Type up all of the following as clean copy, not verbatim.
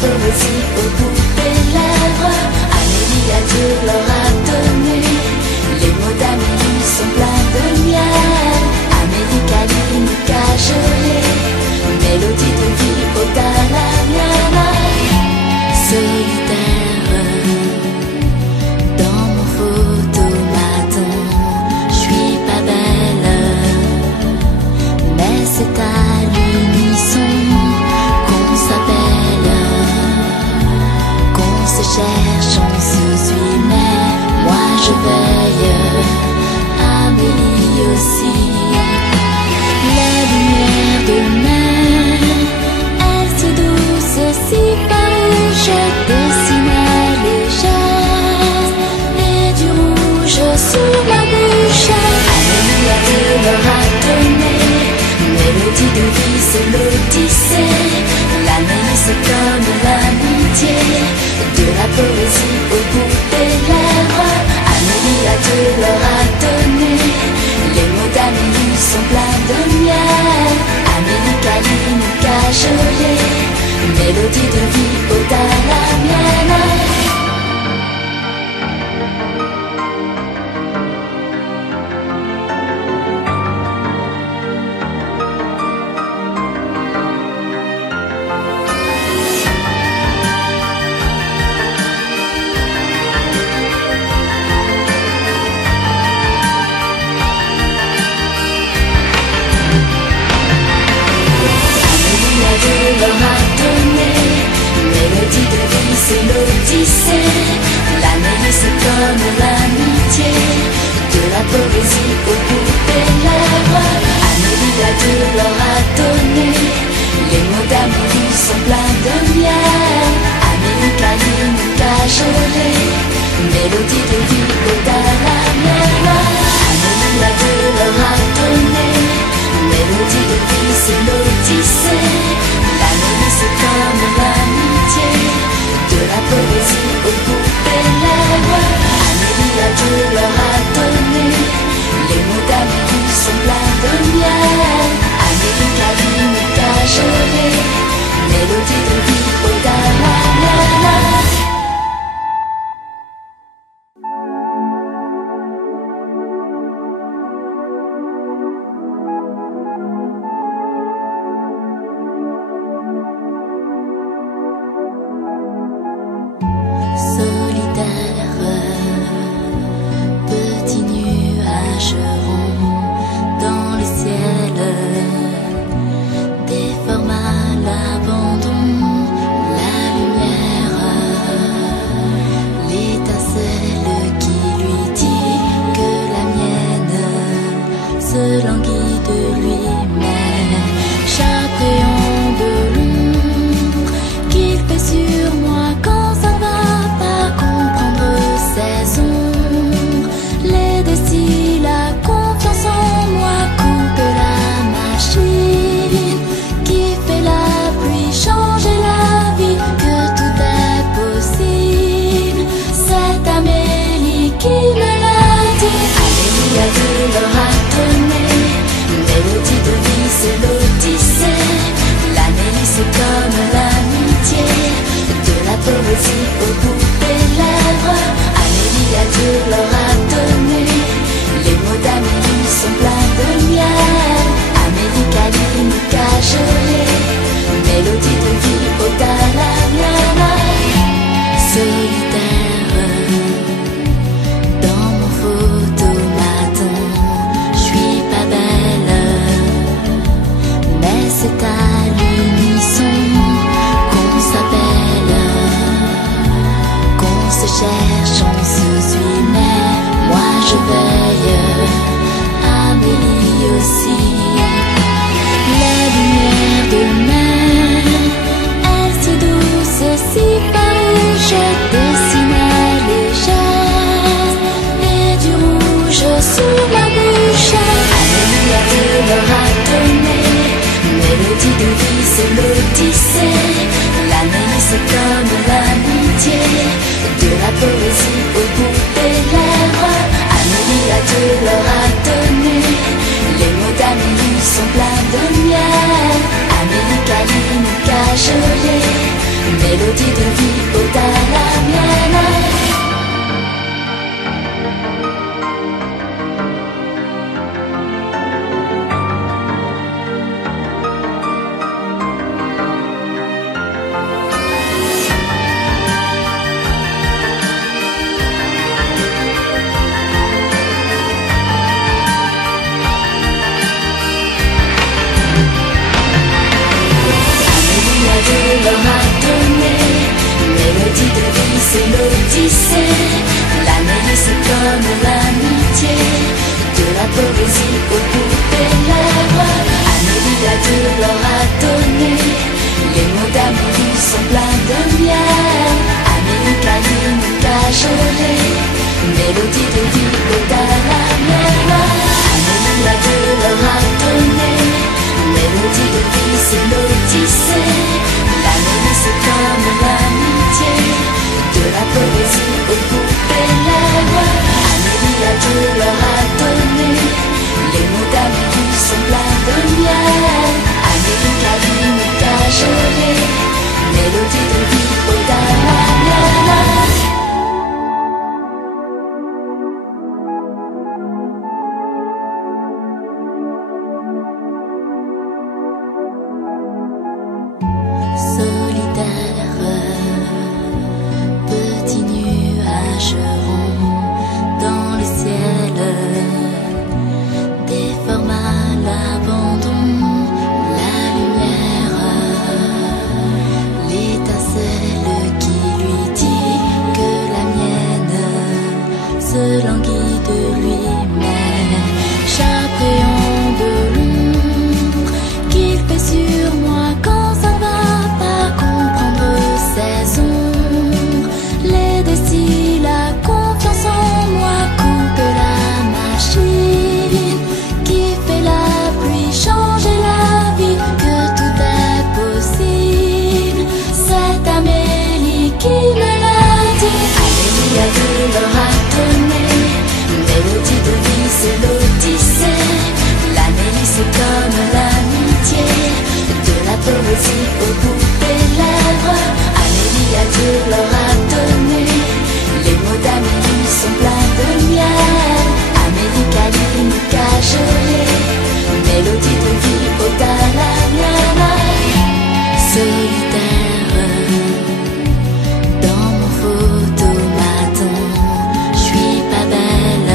poésie au bout des lèvres. Amélie à Dieu leur a donné. Les mots d'Amélie sont pleins de miel. Amélie câline, cajolée, mélodie de vie ôte à la mienne. Solitaire dans mon photomaton, j'suis pas belle, mais c'est à l'unisson qu'on s'appelle, qu'on se cherche, on se suit, mais moi je veille, Amélie aussi. Les lumières de mer, elles si douces, si farouches, dessinaient les gestes et du rouge sur ma bouche. Amélie à Dieu leur a donné. Mélodie de vie, c'est l'Odyssée. L'Amélie, c'est comme l'amitié, de la poésie au bout des lèvres. Amélie à Dieu leur a donné. Les mots d'Amélie sont pleins de miel. Amélie câline, cajolée, mélodie de vie ôte à la mienne. C'est l'Odyssée, l'Amélie c'est comme l'amitié, de la poésie au bout des lèvres. Amélie à Dieu leur a donné. Les mots d'Amélie sont pleins de miel. Amélie câline, cajolée, mélodie de vie ôte à la mienne. Amélie à Dieu leur a donné. Mélodie de vie c'est l'Odyssée. L'Amélie c'est comme l'amitié, de la poésie au bout des lèvres. Amélie à Dieu leur a donné. Les mots d'Amélie sont pleins de miel. Amélie câline, cajolée, mélodie de vie ôte à la mienne. Petit nuage rond dans le ciel, déforme à l'abandon la lumière, l'étincelle qui lui dit que la mienne se languit de lui, mais chaque rayon de l'ombre qu'il fait sur moi quand ça va pas comprendre ses ombres, les décils, la confiance en moi coupe la machine qui fait la pluie changer la vie, que tout est possible. C'est Amélie qui me l'a dit. Amélie à Dieu leur a donné. Mélodie de vie c'est l'Odyssée. L'Amélie c'est comme l'amitié, de la poésie au bout des lèvres. Amélie à Dieu leur a donné. Les mots d'Amélie sont pleins de miel. Amélie câline, cajolée, mélodie de vie ôte à la mienne. Solitaire dans mon photomaton, j'suis pas belle, mais c'est à l'unisson qu'on s'appelle, qu'on se cherche, on se suit, mais moi je veille, Amélie aussi. Les lumières de mer, elles si douces, si farouches, dessinaient les gestes et du rouge sur ma bouche. Amélie à Dieu leur a donné. Mélodie de vie c'est l'Odyssée. L'Amélie c'est comme l'amitié, de la poésie au bout des lèvres. Amélie à Dieu leur a donné. Les mots d'Amélie sont pleins de miel. Amélie câline, cajolée, mélodie mélodie de vie ôte à la mienne. Mélodie de vie, c'est l'Odyssée. L'Amélie, c'est comme l'amitié, de la poésie aux bout des lèvres. Amélie a de l'or à donner, les mots d'Amélie sont pleins de miel. Amélie câline, cajolet, mélodie de vie ôte à la mienne. Amélie a de l'or à donner, mélodie de vie, c'est l'Odyssée. L'Amélie, c'est comme l'amitié, de la poésie au bout des lèvres. Amélie a de l'or à donner, les mots d'Amélie sont pleins de miel. Amélie câline, cajolet, mélodie de vie ôte à la mienne. Petit nuage rond dans le ciel, déforme à l'abandon la lumière, l'étincelle qui lui dit que la mienne se languit de lui-même. Chaque rayon de l'ombre qu'il fait sur moi quand ça va pas comprendre ses ombres, les destins, la confiance en moi, coupe la machine qui fait la pluie changer la vie, que tout est possible. C'est Amélie qui me l'a dit. Amélie a de l'or à donner, mélodie de vie, c'est l'Odyssée. L'Amélie, c'est comme l'amitié, de la poésie au bout des lèvres. Amélie a de l'or à donner, les mots d'Amélie sont pleins de miel. Amélie câline, cajolet, mélodie de vie ôte à la mienne. Solitaire dans mon photomaton, je suis pas belle,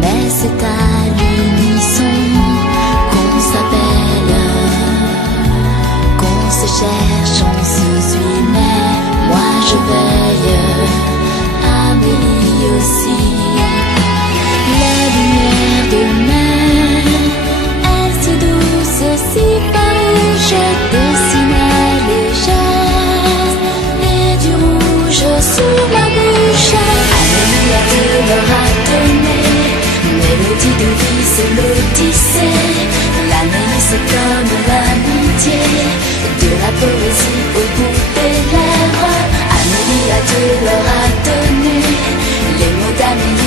mais c'est à l'unisson qu'on s'appelle, qu'on se cherche, on se suit, mais moi je veille, Amélie aussi. Les lumières de mer, elles si douces, si farouches, dessinent les gestes et du rouge sur ma bouche. Amélie a de l'or à donner, mélodie de vie, c'est l'Odyssée. L'Amélie, c'est comme l'amitié, de la poésie au bout des lèvres. Amélie a de l'or à donner, les mots d'Amélie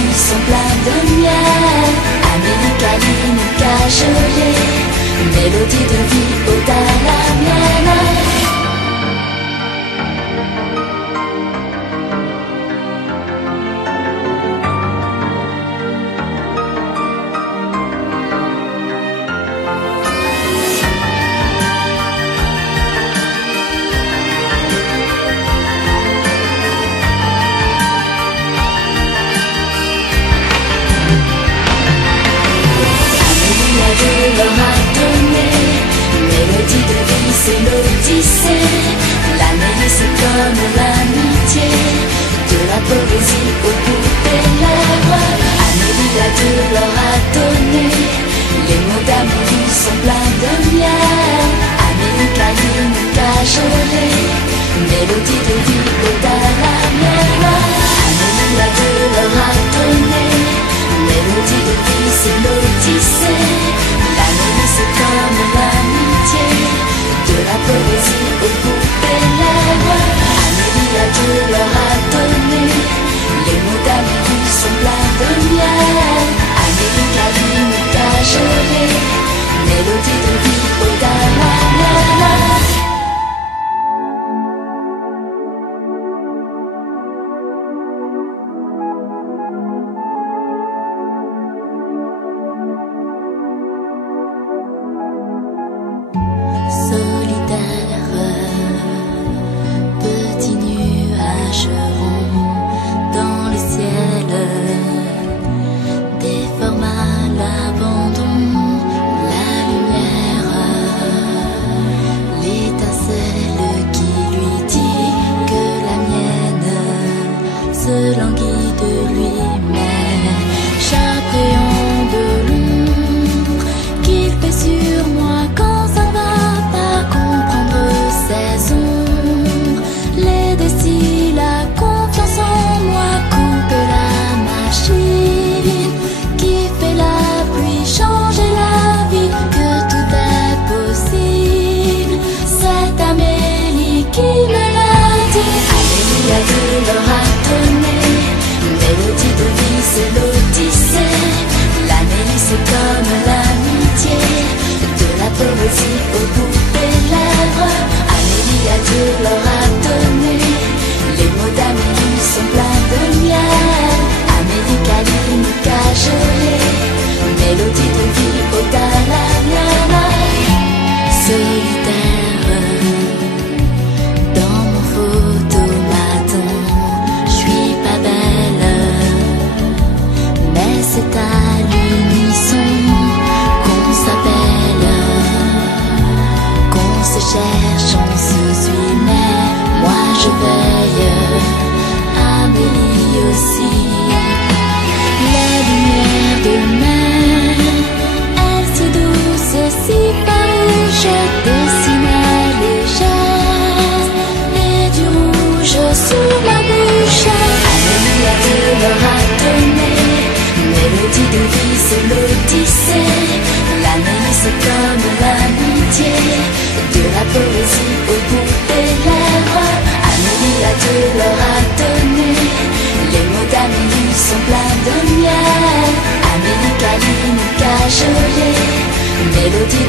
cherche, on se suit, mais moi je veille, Amélie aussi. Les lumières de mer, elles si douces, si farouches, dessinaient les gestes et du rouge sur ma bouche. Amélie a de leur a donné, mélodie de vie c'est l'Odyssée. L'Amélie c'est comme l'amitié, de la poésie au bout des lèvres. Amélie a de leur a donné, les mots d'Amélie sont pleins de miel. Amélie câline, cajolée, mélodie